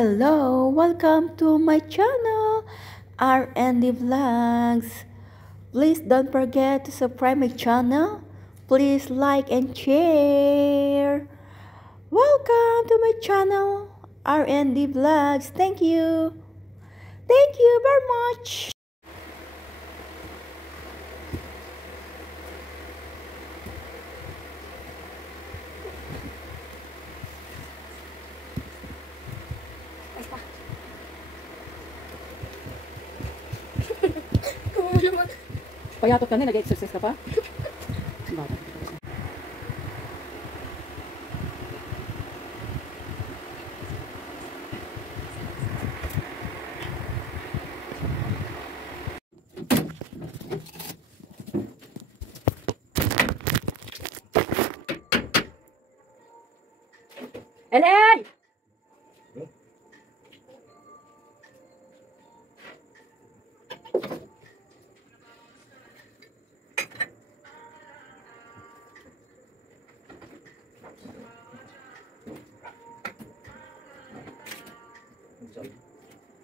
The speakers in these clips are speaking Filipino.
Hello, welcome to my channel, R&D Vlogs. Please don't forget to subscribe my channel. Please like and share. Welcome to my channel, R&D Vlogs. Thank you. Thank you very much. Payatot ka na, nag-exercise ka pa? Bata. Ellen!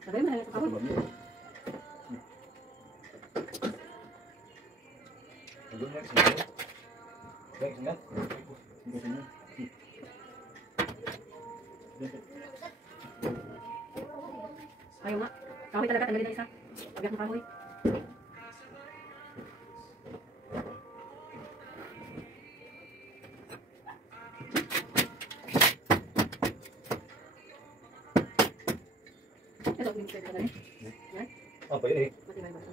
Sabay mo na ito kapag. Ayaw nga. Kahoy talaga, tanggalin na isa. Pagyak ng kahoy. Ito, hindi pwede ka na rin. Yan? Apa ini? Matibay ba?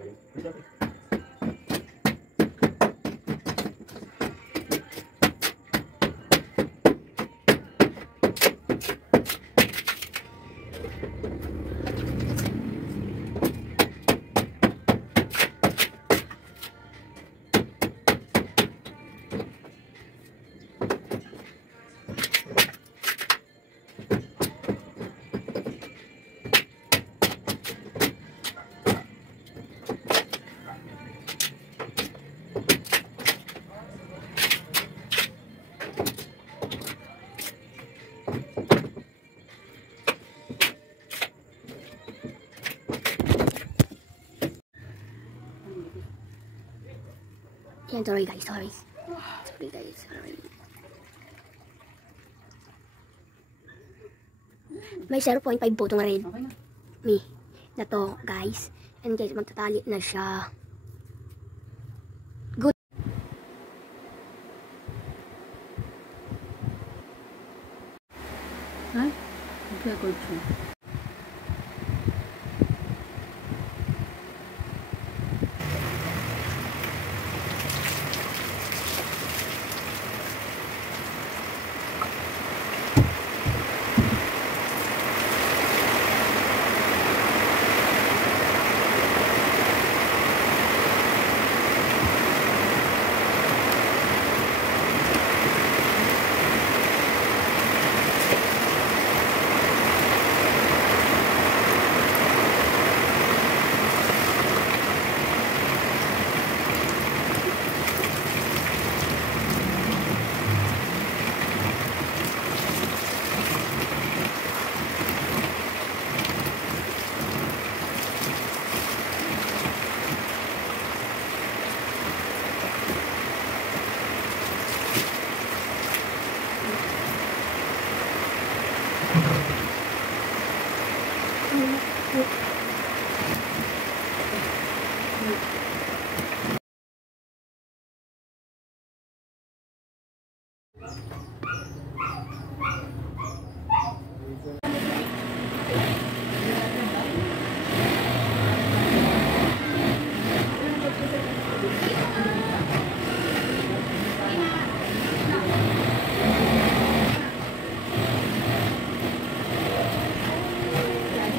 Yan, sorry guys, sorry. Sorry guys, sorry. May 0.5 botong red. Okay na. Me. Na to, guys. And guys, magtatali na siya. Good. Ha? Mag-record siya.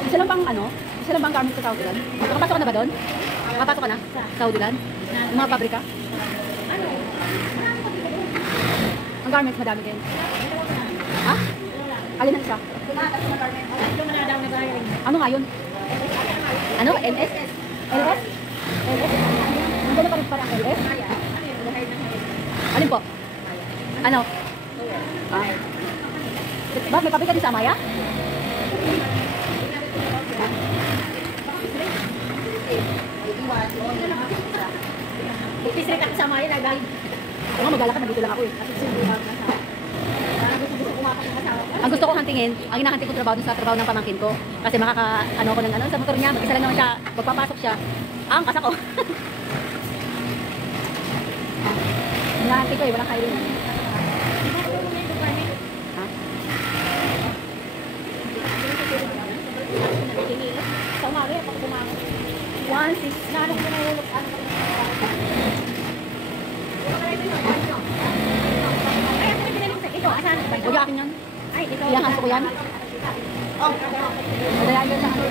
Isa lang bang ano? Isa lang bang gamit sa Saudi Land? Nakapasok ka na ba doon? Nakapasok ka na? Saudi Land? Yung mga pabrika? Ang garments madami din. Ha? Alin ang isa? Ano nga yun? Ano? NS? LS? LS? Nandun na pa rin parang LS? Alin po? Ano? Ah. Ba, may pabrika din sa Amaya? Itisre ka kasama yun, dahil ako maglalakad, nandito lang ako eh. Ang gusto kong hantingin, ang hinahanting ko trabaho dun sa trabaho ng pamangkin ko. Kasi ano ko ng ano, sa motor niya, mag-isa lang naman siya, magpapasok siya. Angkas ako. Hinahanting ko eh, walang hiring. Ha? Sa umari, pag bumangon. 1-6, nahanap ko na yung ito, asan? Huwag akin yun. Ay, ito. Iyakan ko yan. Madayaan yun sa ano.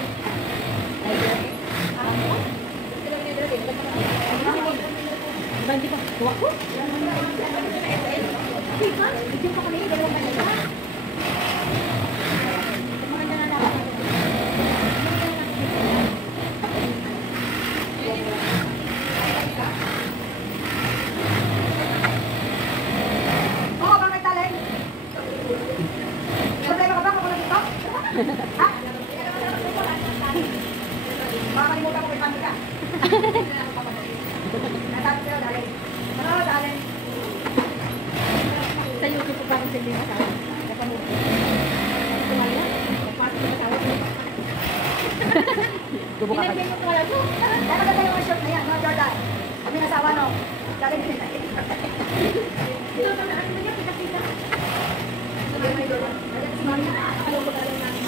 Diba hindi pa? Tuwak ko? Diba? Hindi pa kami. Dalawang kanila. Makakalimutan ko kay Pamika. Nasabi sa'yo, darling. Ano, darling? Sa YouTube ko parang sila yung asawa. Napanood ko. Tumaya. Napasok yung asawa ko. Tubo ka pa. Pinagyan yung pala ko. Kaya maganda yung short na yan, no, Jordan? Kami nasawa, no? Darling, Ito na ano niya, kita-kita. may Jordan. Si Mami, ayaw ko darling namin.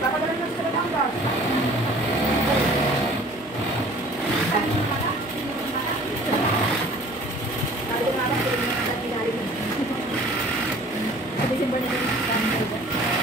Papadalan lang sa Batangas. Sa December na yun.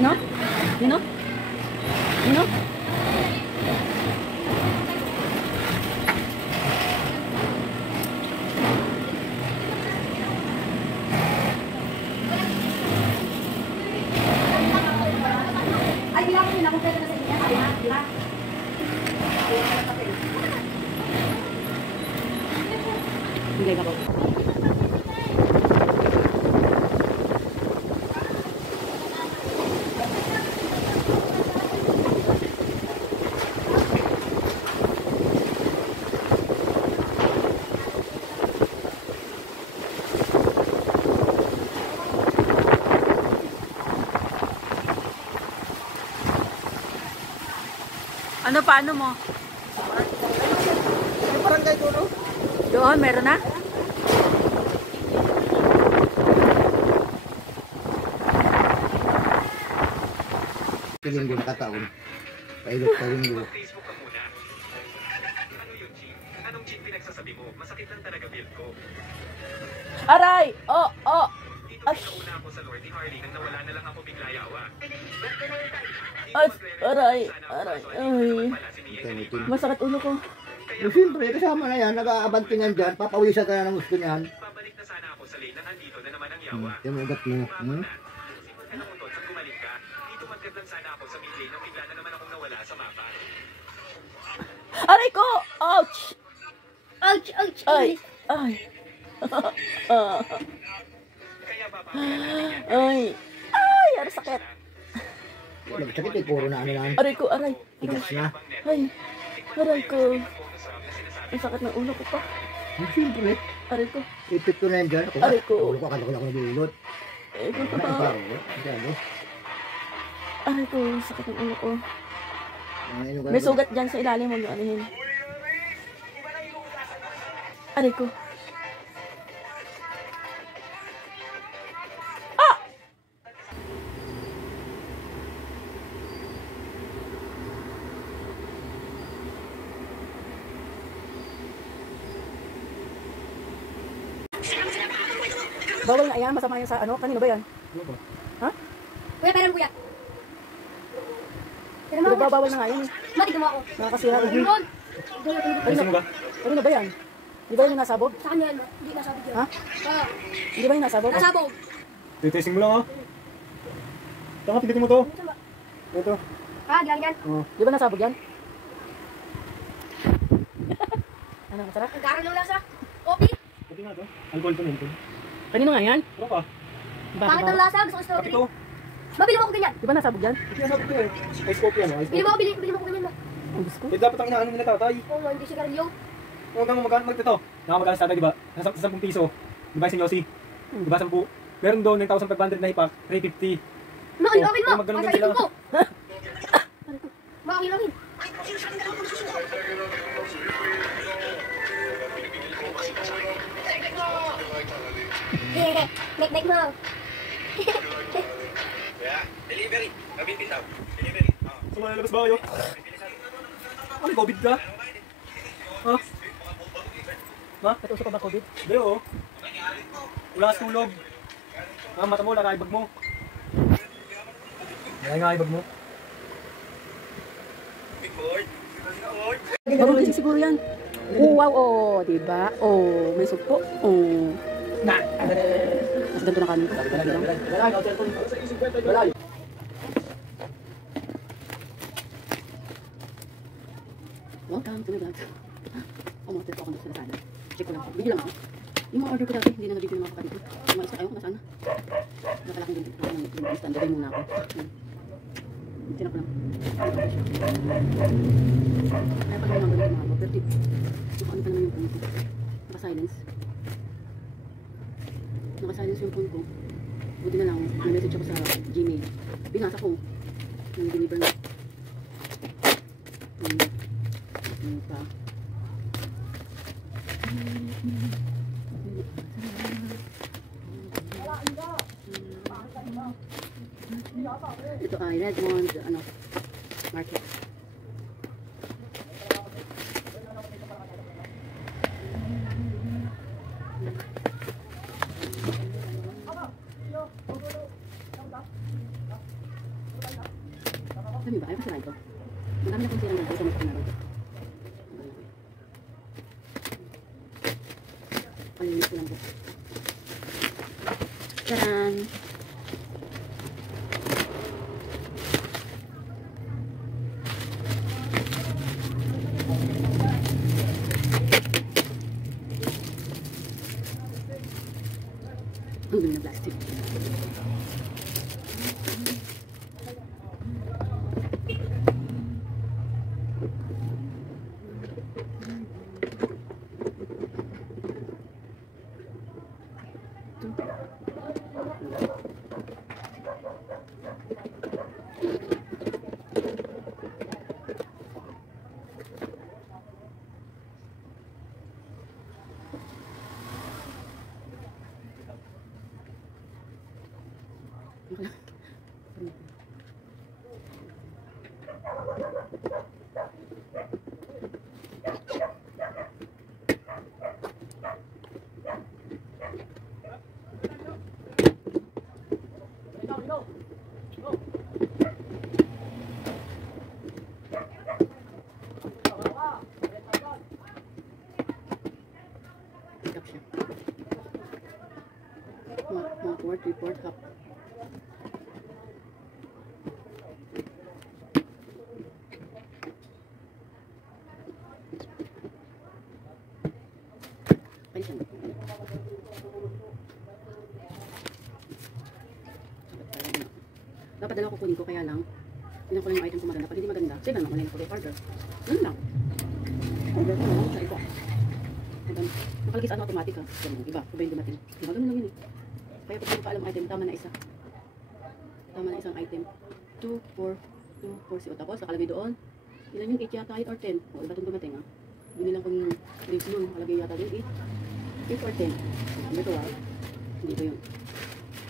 You know? You know? You know? Ay, bilangin nyo na kung pwede na sa inyo. Di ba? Hindi ka po. Ano paano mo? May barangay dulo. Doon, meron na? Linggo nakataon. Pailot ka linggo. Facebook ka muna. Ano yun, Jing? Anong Jing pinagsasabi mo? Masakit lang talaga build ko. Aray! Oh, oh! Dito pinauna ako sa Lord ni Harley nang nawala na lang ako bigla yawa. Aray! Aray! Ay! Masakit ulo ko. Siyempre, kasama na yan, nag-aabantingan dyan, papawisan ka na ng gusto niyan. Babalik na sana ako sa lane nang andito na naman ang yawa. Yung mga gat mo. Simple ka ng utot sa gumaling ka. Dito magkagdan sana ako sa mid lane nang bigla na naman akong nawala sa mapa. Aray ko! Ouch! Ouch, ouch, Ay! Ay! Kaya babawian natin yan. Ay! Ay! Aray sakit! Sakit eh, puro na ano lang. Aray ko! Aray! Tigas na. Ay! Aray ko! Ang sakit ng ulo ko pa. Siyempre, Aray ko! ipit ko na yan dyan. Aray ko. Ulo ko, akala ko na ako nag-uulot. Aray ko! Ano pa? Ano? Aray ko! Sakit ng ulo ko. Ayun yung May sugat dyan sa ilalim mo yung anihin. Aray ko. Bawal na yan, masama yan sa ano, kanino ba yan? Ha? Kuya, pera mo kuya. Pera mo. Pero bawal na nga yan. Matig mo ako. Nakakasira na. Doon. Kanino ba yan? Di ba yung nasabog? Sa kanya, no? Hindi nasabog yun. Ha? Ah, Di ba yung nasabog? nasabog. Titesting mo lang ha. Saka pindutin mo to. Ito. Ah, ganyan. Oh. Di ba nasabog yan? Ano, masarap? Ang garo ng lasa. Coffee. Pwede nga to. Alcohol to nito. Kanino nga yan? Ano pa? Pangit ng lasa. Gusto ko strawberry. Ito. Mabili mo ako ganyan. Di ba nasabog yan? Ito yung sabi ko eh. Ice coffee ano? Ice Bili coffee. mo ako ganyan. Ang gusto ko. Eh dapat ang inaano nila tatay. Oo nga, hindi sigarilyo. Huwag kang magkito. Nakamagkano sa tatay diba? Sa 10 piso. Diba yung Yossi? Diba 10? Meron doon 9,500 na hipak. 350. No, ang gawin mo. magganun Ang din sila. sarili ko. Makakilangin. Hehehe, nek mo. Yeah, delivery. Kabitin daw. Delivery. So malalabas ba kayo? Ano, COVID ka? Ha? Ma? Natuso ka ba COVID? Hindi oo. Wala sa tulog. Ah, mata mo, wala bag mo. Wala nga bag mo. Marunong din siguro yan. Oh, wow, oh, diba? Oh, may supo. Oh. Mas ganito na kami. Welcome to my vlog. Umotot ako sa sana. Check ko lang po. Bigyan lang ako. Yung mga order ko dati, hindi na nabigyan ng mga kapatid ko. Yung isa, ayaw ko nasaan na. Nakalaking din ako ng stand. Gawin muna ako. Tinap lang. Kaya pala yung mga ganito mga pero di, naka-ano pa naman yung phone ko. Naka-silence. Naka-silence yung phone ko. Buti na lang, may message ako sa Gmail. Binasa ko. Nag-deliver na. Ano pa? Ito ay Redmond, ano, market. Kami ba? Ayaw kasi ito. Marami na kong sirang ganito. Ito mas pinaro ito. Palinis ko lang po. Taran! Ang dumi ng plastic. Pick up siya. Mga report, hap. Pwede siya. Dapat dalawa kukunin ko, kaya lang tingnan ko lang yung item ko maganda. Pag hindi maganda, save lang, online ko order. Ganun lang. Order ko lang sa iba. Nakalagay sa ano automatic ha. Ganun, iba, iba yung dumating. Diba, ganun lang yun eh. Kaya pag hindi pa alam item, tama na isa. Tama na isang item. 2, 4, 2, 4, 0. Tapos nakalagay doon, Ilan yung 8 yata, 8 or 10? O, iba itong dumating ah. Binilang kong ribs nun, nakalagay yata din 8 or 10. Ano to ah? Hindi ko yun.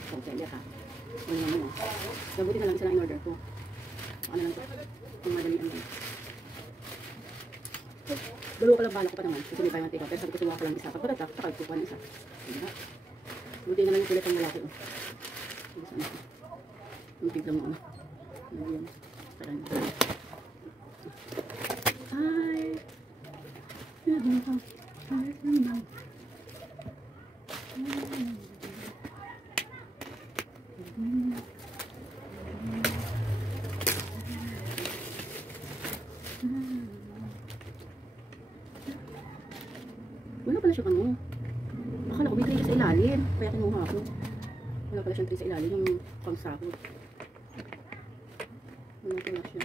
Itong seller ha. Ano naman ah. Gabuti na lang isa lang in order ko. Ano lang to? Kung madalian lang. Dalawa ko lang bala ko pa naman. Kasi may buy one take out. Pero sabi ko suwa ko lang isa. Pag patatak, saka ikukuha ng isa. Diba? Buti na lang yung kulit ng lalaki oh. Yung tiglang mo ano. Ano yan? Parang hi! Wala pala siyang ano. Akala ko may tray sa ilalim. Kaya kinuha ko. Wala pala siyang tray sa ilalim. Yung pangsahod. Wala pala siya.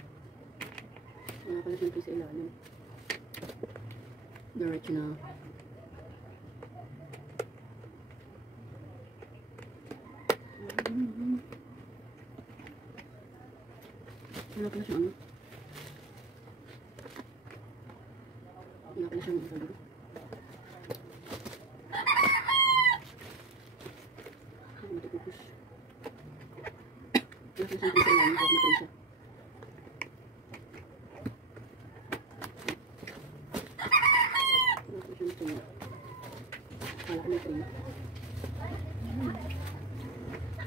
Wala pala siyang tray sa ilalim. Diretso na. Wala pala siyang ano. Wala pala siyang ano.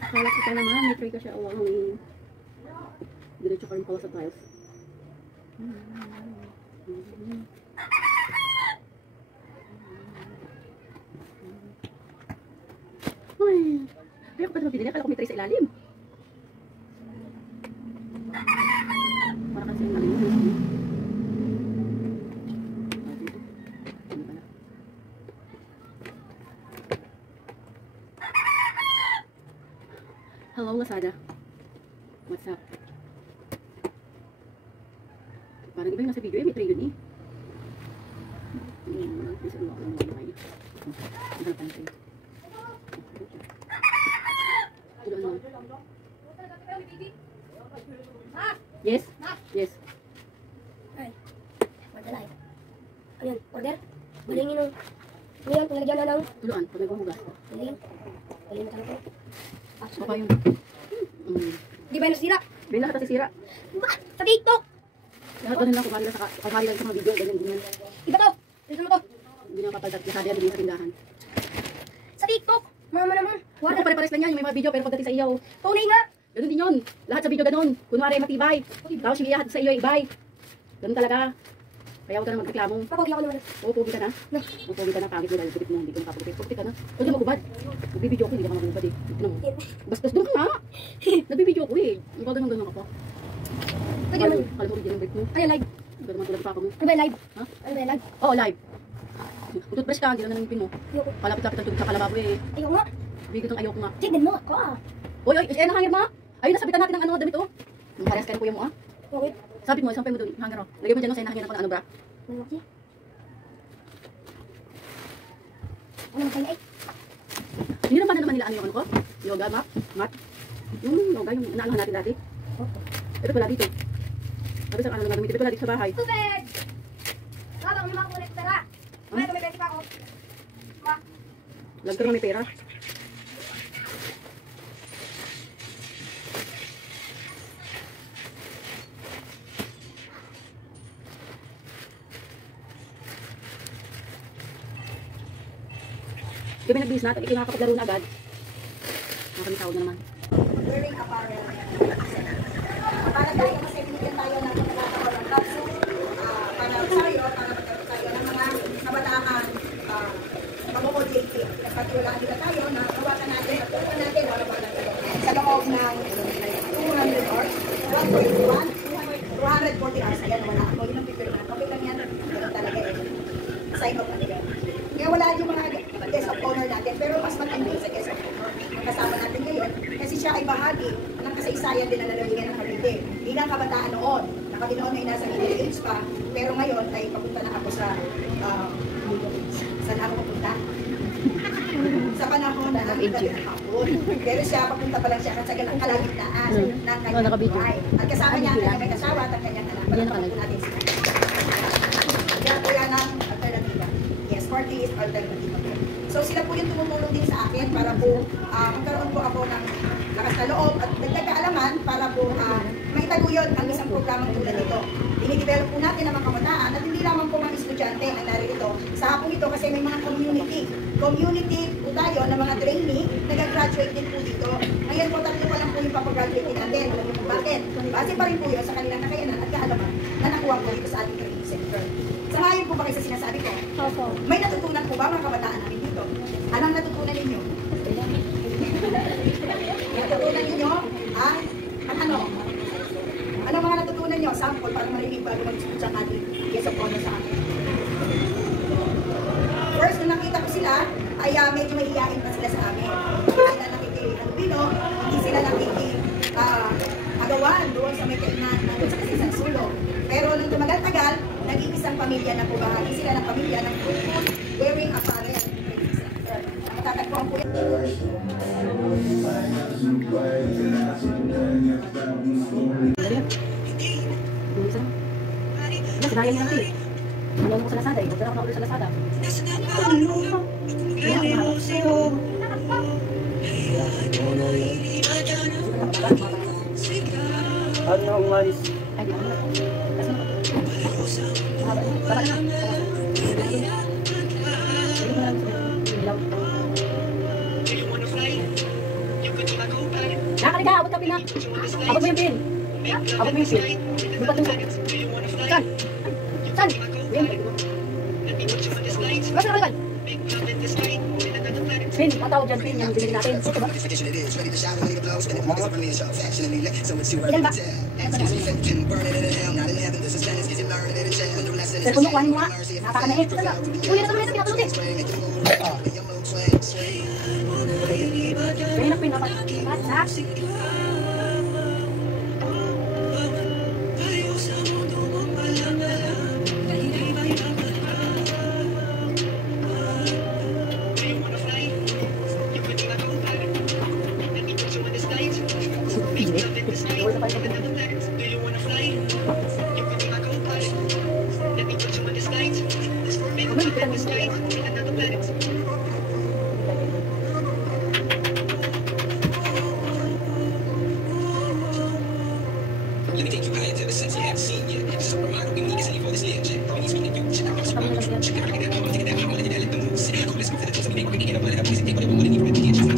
Kala kita naman, may tray ka siya. Wow, diretso ka rin pala sa tiles. Ay, kaya ko pa naman pinili. Kala ko may tray sa ilalim. Para kasi yung ilalim yun. Hello, Lazada. What's up? Parang iba yung nasa video. May tray yun eh. Isa lang ako lang mga Mahal pa na tray. Ilan lang. Yes? Yes. Ay, madala eh. Ano yun? Order? Balingin nung... Ano yan? Kung lagyan na ng... Tuluan, pag naghuhugas. Baling. Baling na ko. Baka yung... Di ba yung nasira? May lahat nasisira. Ba? Sa TikTok! Lahat ganun lang, kumari lang sa mga video, ganyan. Iba to! Dito mo to! Hindi na kapag kasada din sa tindahan. Sa TikTok! Mama naman! Wala pare-pares lang yan, yung may mga video, pero pagdating sa iyo, Tunay nga! ganun din yun. Lahat sa video ganun. Kunwari matibay. Tapos yung iyahat sa iyo, ibay. Ganun talaga. Kaya huwag ka na magreklamo. Papogi ako naman. Oo, pogi ka na. Pogi ka na, pangit mo dahil gupit mo, hindi ka makapagupit. Pagupit ka na. Huwag ka magubad. Nagbibideo ako, hindi ka magubad eh. Tignan mo. Bastos doon ka nga. Nagbibideo ako eh. Ikaw ganun ka pa. Pwede naman. Alam mo, rin yung break mo. Ayan, live. Ikaw naman tulad pa ako mo. Ano ba yung live? Ha? Ano ba yung live? Oo, live. Kung toothbrush ka, hindi lang nanangipin mo. Ayoko. Kalapit-lapit ang tubig sa kalababo eh. Ayoko nga. Bigit ang ayoko nga. Tignan mo ako ah. Uy, ang hanger mo ah. Ayun, nasabitan natin ng ano, damit oh. Parehas ka na kuya mo ah. Okay. Sabit mo, sampay mo doon, hanger oh. Lagay mo dyan, no, sa'yo nahanginan ko ng ano bra. Ano ba? Ano ba kaya eh? Hindi naman nila ano yung ano ko? Yoga mat? Mat? Yung yoga, yung inaalahan natin dati. Ito pala dito. Sabi sa ano na gamitin, ito pala dito sa bahay. Tubig! Habang may mga kulit pera. May tumibeti pa ako. Ma. Lagto na may pera. Kami nag-bis natin, ikinakapaglaro na agad. Nakakalitawag na naman. Wearing apparel. Para tayo kasi binigyan tayo ng pagkakataon ng capsule para tayo, para magkaroon tayo ng mga kabataan mag-OJT. Nagpatulaan nila tayo na kawasan natin, natulungan natin, wala sa loob ng 200 hours, 240 hours. Ayan, wala ako. Yun ang pipir na. Okay lang yan. Ganun talaga eh. Sign off na yan. Kaya wala yung mga guest of honor natin, pero mas matindi sa guest of honor. Kasama natin ngayon, kasi siya ay bahagi ng kasaysayan din na nalalaman ng Cavite. Bilang kabataan noon, na kami noon ay nasa middle age pa, pero ngayon ay papunta na ako sa saan ako papunta? sa panahon ng magandang hapon. Pero siya, papunta pa lang siya sa kalagitnaan ng kanyang buhay. At kasama niya ang kanyang may kasawa at ang kanyang anak. Palakpakan po natin sila. Yan po yan ang alternativa. Yes, 40 is alternativa. So sila po yung tumutulong din sa akin para po magkaroon po ako ng lakas na loob at dagdag kaalaman para po maitaguyod ang isang programang tulad nito. Dinidevelop po natin ang mga kabataan at hindi lamang po mga estudyante ang narito sa hapong ito kasi may mga community. Community po tayo ng mga trainee nag-graduate din po dito. Ngayon po tatlo pa lang po yung papagraduate natin. Alam niyo po bakit? Base pa rin po yun sa kanilang kakayanan at kaalaman na nakuha po dito sa ating training center. Sa ngayon po ba kayo sa sinasabi ko? Opo. May natutunan po ba mga kabataan namin dito? Anong natutunan ninyo? Natutunan ninyo? Ang ano? Ano mga natutunan nyo? Sample para marinig bago mag-discuss ang ating yes of honor sa akin. First, nung nakita ko sila, ay medyo mahihain pa sila sa amin. Hindi sila nakikilino, hindi sila nakikagawan doon sa may kainan, doon sa kasisang sulong. Pero nung tumagal-tagal, naging isang pamilya na po bahagi sila ng pamilya ng food wearing apparel. Matatagpuan po yan. Sinaya niya natin. Hindi ako sa Lazada eh. Magdala ko na ulit sa Lazada. Ano na umalis? Ay, di ako na. Baba na. Nakaliga, abot ka pinak. Abot mo yung pin. Abot mo yung pin. Lupat mo. Saan? Saan? Basta ka Pin, matawag dyan pin yung binili natin. Ito ba? Ilan ba? Cellphone mo, kuhanin mo nga. Nakakanahin. Uy, na naman ito, pinatulog eh. Pin, pin, dapat. Ha? Let me take you higher to the sense you haven't seen yet. Just a reminder, we need to send you for this legend. Promise me that you check out my check it out, get that, I'm gonna get that, I'm gonna get that, let them move. Cool, let's move to the toes, we make it up, let it take whatever we need, ready to get you.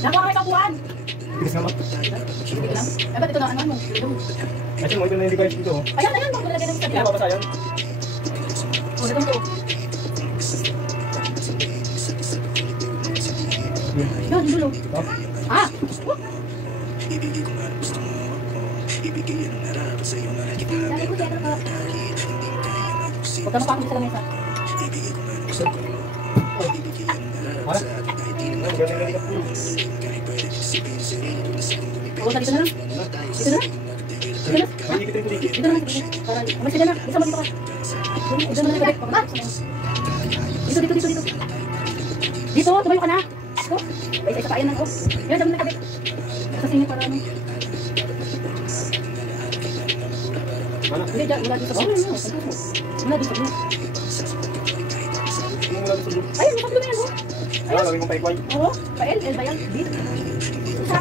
Nakuha kayo sa buwan! Bilis nga ba? Sige lang. Dapat ito na ano mo. Kasi mo ito na yung device dito. Ayan, ayan. Maglalagay ng isa Kaya ba sayang? O, itong to. Yan, dulo. Ah! Huwag ka mapakot sa lamesa. Wala? Huwag ka dito na lang. Dito na lang. Dito na. Dito na lang. Para, umalis ka na. Isa mo dito ka. Dito na lang yung gabi. Dito, dito, dito, dito. Dito, tumayo ka na. Dito. Ay, isa pa yan lang ko. Yan, dami na gabi. Kasi nga para ano. Hindi, wala dito sa bawah. Wala dito sa bawah. Ayun, makaplo na yan, oh. Wala, gawin mong paikway. Oo, pa-L ba yan? B? Isa.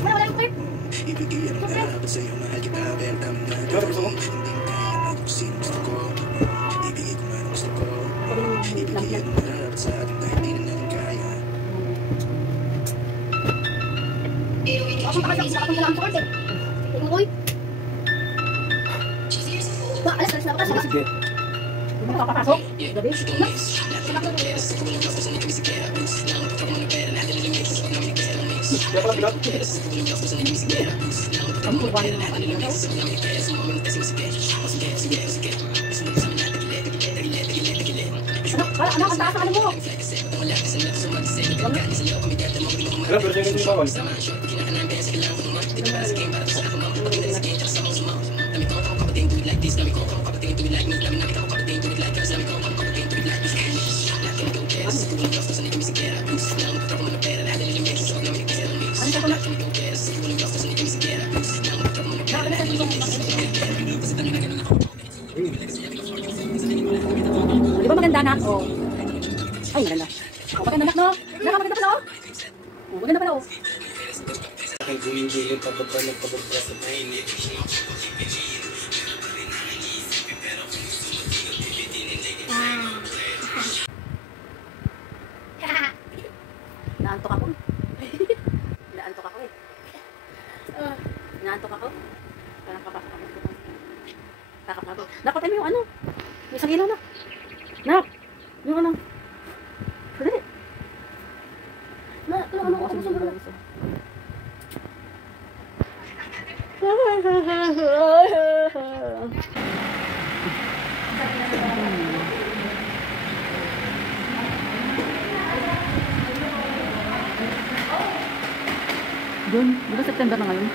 Wala yung clip. Ano gusto mo? Lamp yan. Ako pa kasi isa akong kailangan sa korte. Uy. Ba, alas na ako kasi. Sige. Hindi mo makakapasok. Gabi. Kaya pala bigat. Ang kurban na. Anak, ang taas na ano mo. Alam, pero siya yung bawal. Di ba maganda anak? Oh. Ay, maganda. Oh, maganda anak, no? Maganda pala, oh. Oh, maganda pala, oh. Aking gumigilid pababa ng pababa sa mainit. Naantok ako. Naantok ako eh. Naantok ako. Parang kapasok ako. Kakapagod. Nakapatay mo yung ano. May isang ilaw na. Nak! Yung ano. Dali. Ma, tulungan mo ako sa susunod. Doon, di ba September na ngayon?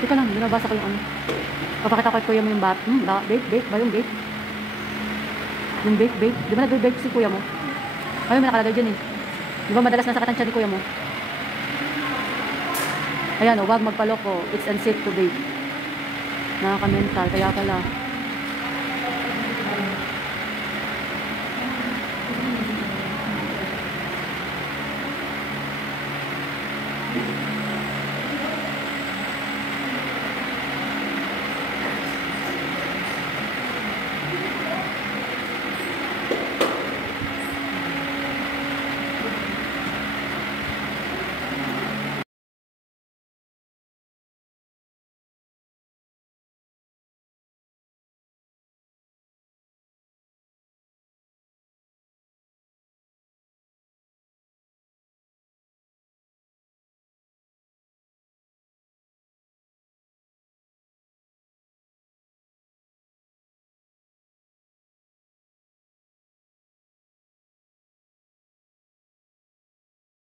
Teka lang, binabasa ko yung ano. Papakita ko kay kuya mo yung bake ba yung bake? Yung bake. Di ba nag-bake si kuya mo? Ayun, may nakalagay dyan eh. Di ba madalas nasakatan siya ni kuya mo? Ayan o, huwag magpaloko. It's unsafe to bake. Nakaka-mental, kaya pala.